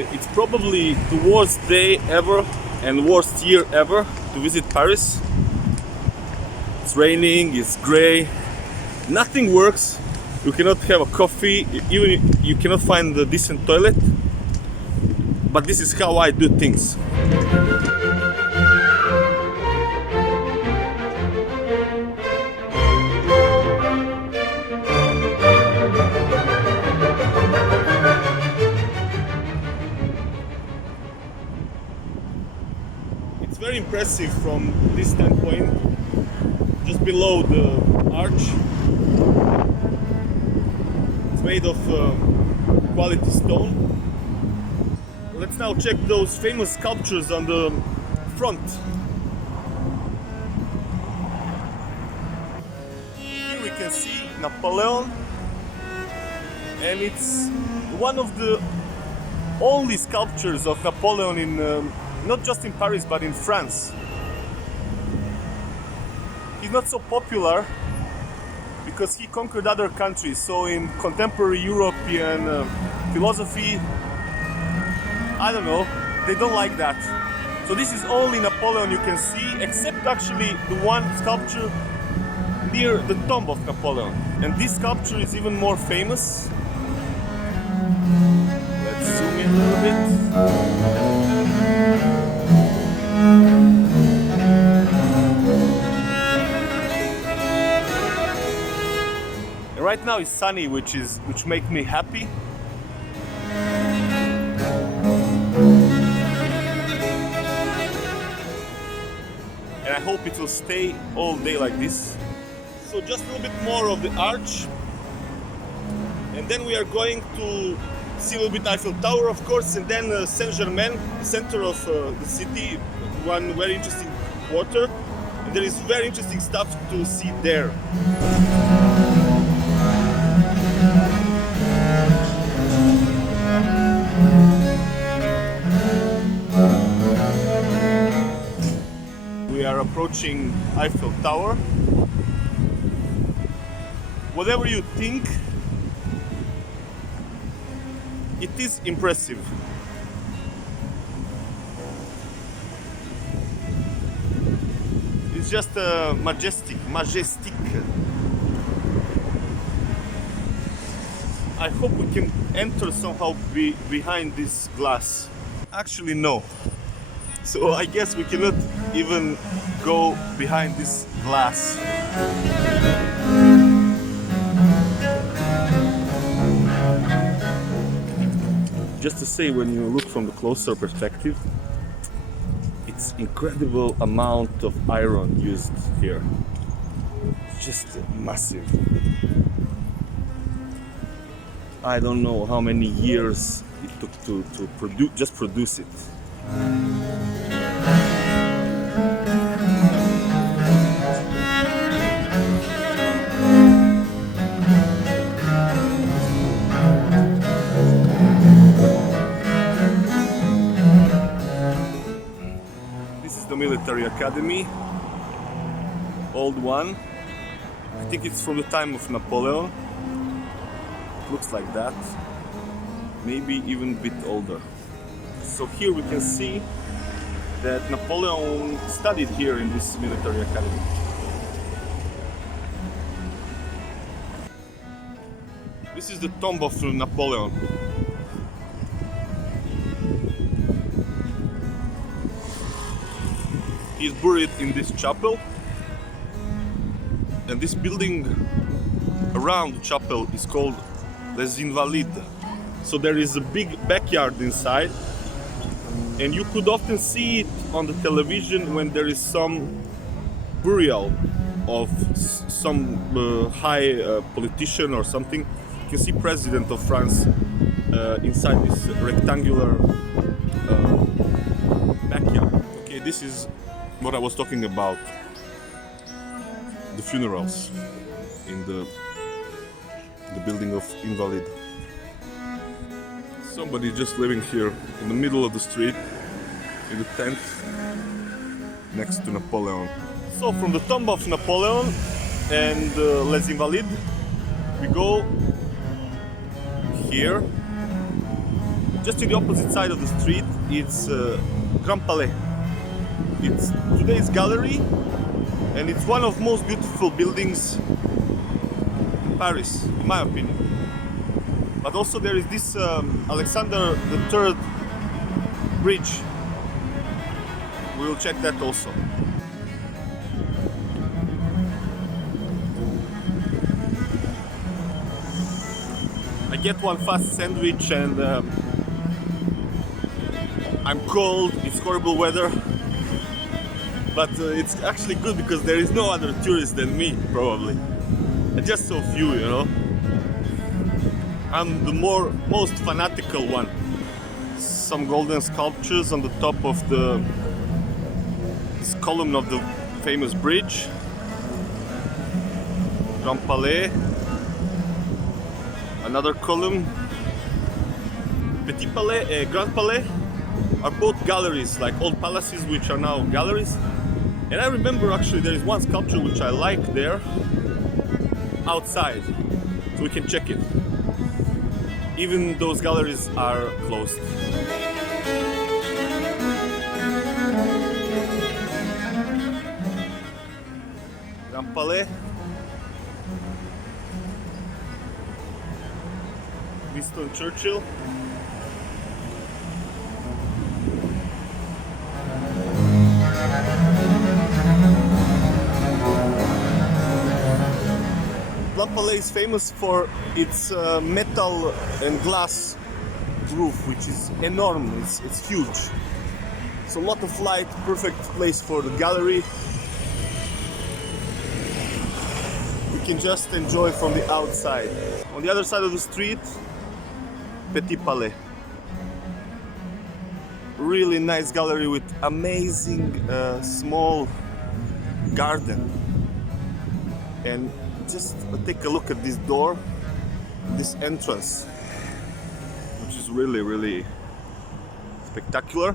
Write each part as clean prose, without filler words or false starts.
It's probably the worst day ever and worst year ever to visit Paris. It's raining, it's gray, nothing works. You cannot have a coffee, even you cannot find a decent toilet. But this is how I do things. It's very impressive from this standpoint, just below the arch. It's made of quality stone. Let's now check those famous sculptures on the front. Here we can see Napoleon, and it's one of the only sculptures of Napoleon in not just in Paris but in France. He's not so popular because he conquered other countries, so in contemporary European philosophy, I don't know, they don't like that. So this is only Napoleon you can see, except actually the one sculpture near the tomb of Napoleon. And this sculpture is even more famous. Let's zoom in a little bit. And right now it's sunny, which makes me happy. And I hope it will stay all day like this. So just a little bit more of the arch, and then we are going to see a little bit Eiffel Tower, of course, and then Saint-Germain, the center of the city, one very interesting quarter, and there is very interesting stuff to see there. We are approaching Eiffel Tower. Whatever you think, it is impressive. It's just majestic. I hope we can enter somehow behind this glass. Actually, no. So I guess we cannot even go behind this glass. Just to say, when you look from the closer perspective, it's incredible amount of iron used here. It's just massive. I don't know how many years it took to produce it. Military Academy, old one. I think it's from the time of Napoleon. It looks like that. Maybe even a bit older. So here we can see that Napoleon studied here in this military academy. This is the tomb of Napoleon. He's buried in this chapel, and this building around the chapel is called Les Invalides. So there is a big backyard inside, and you could often see it on the television when there is some burial of some high politician or something. You can see President of France inside this rectangular backyard. Okay, this is what I was talking about, the funerals in the building of Invalid. Somebody just living here in the middle of the street in a tent next to Napoleon. So from the tomb of Napoleon and Les Invalides, we go here Just to the opposite side of the street, it's Grand Palais. It's today's gallery, and it's one of most beautiful buildings in Paris, in my opinion. But also there is this Alexander III bridge. We will check that also. I get one fast sandwich and I'm cold, it's horrible weather. But it's actually good because there is no other tourist than me, probably. And just so few, you know. I'm the most fanatical one. Some golden sculptures on the top of this column of the famous bridge. Grand Palais. Another column. Petit Palais, Grand Palais are both galleries, like old palaces which are now galleries. And I remember actually there is one sculpture which I like there, outside, so we can check it. Even those galleries are closed. Grand Palais. Winston Churchill. Grand Palais is famous for its metal and glass roof, which is enormous. It's huge. It's a lot of light, perfect place for the gallery. You can just enjoy from the outside. On the other side of the street, Petit Palais. Really nice gallery with amazing small garden. And just take a look at this door, this entrance, which is really, really spectacular.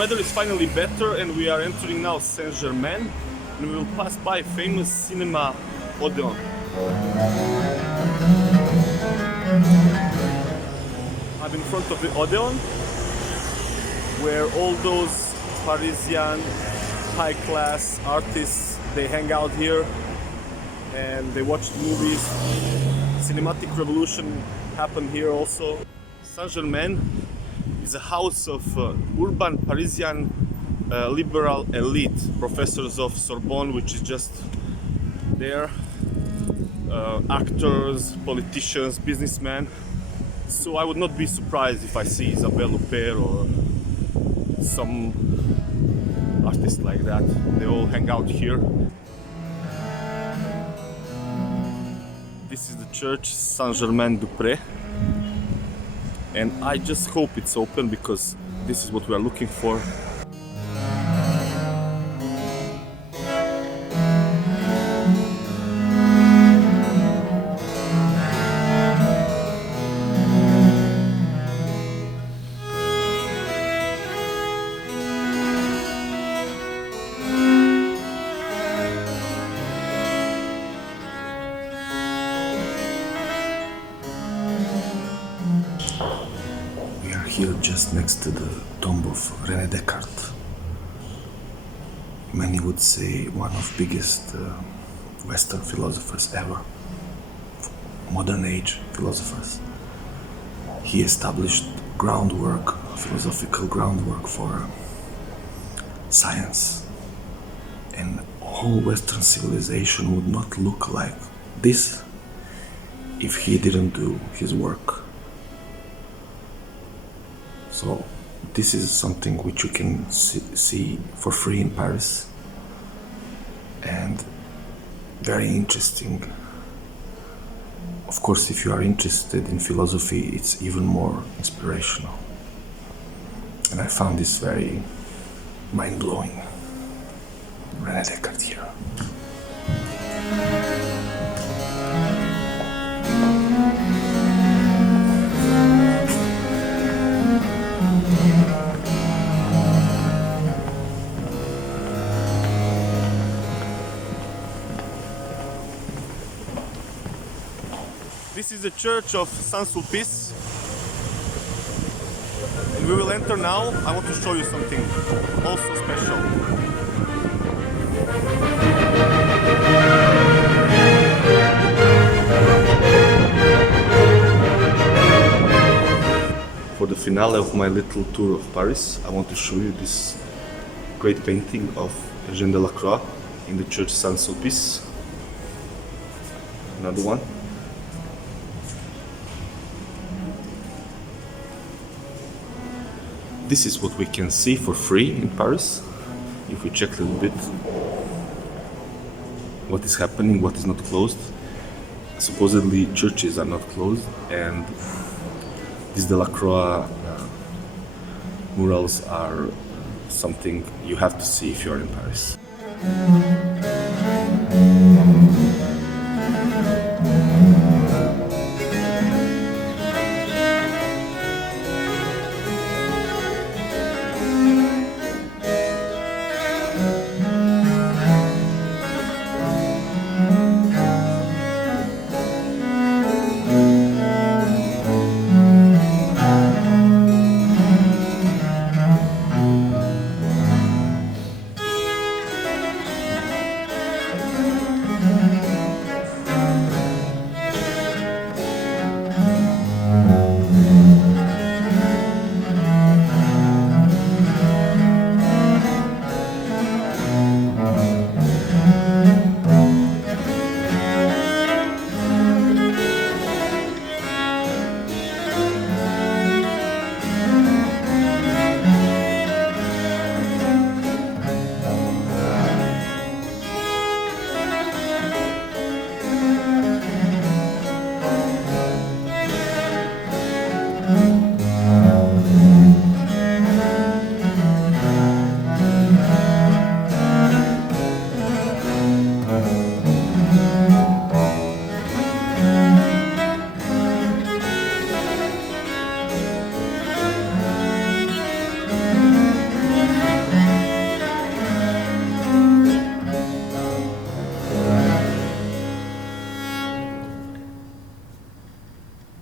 weather is finally better and we are entering now Saint-Germain and we will pass by famous cinema Odeon. I'm in front of the Odeon where all those Parisian high-class artists, they hang out here and they watch movies. Cinematic revolution happened here also. Saint-Germain is a house of urban Parisian liberal elite, professors of Sorbonne, which is just there, actors, politicians, businessmen. So I would not be surprised if I see Isabelle Huppert or some artists like that. They all hang out here. This is the church Saint-Germain-du-Pré, and I just hope it's open because this is what we are looking for. We are here just next to the tomb of René Descartes. Many would say one of biggest Western philosophers ever, modern age philosophers. He established groundwork, philosophical groundwork for science, and whole Western civilization would not look like this if he didn't do his work. So this is something which you can see for free in Paris, and very interesting. Of course, if you are interested in philosophy, it's even more inspirational. And I found this very mind-blowing. René Descartes here. This is the church of Saint-Sulpice, and we will enter now. I want to show you something also special. For the finale of my little tour of Paris, I want to show you this great painting of Eugène Delacroix in the church Saint-Sulpice. Another one. This is what we can see for free in Paris. If we check a little bit what is happening, what is not closed. Supposedly churches are not closed, and these Delacroix murals are something you have to see if you are in Paris.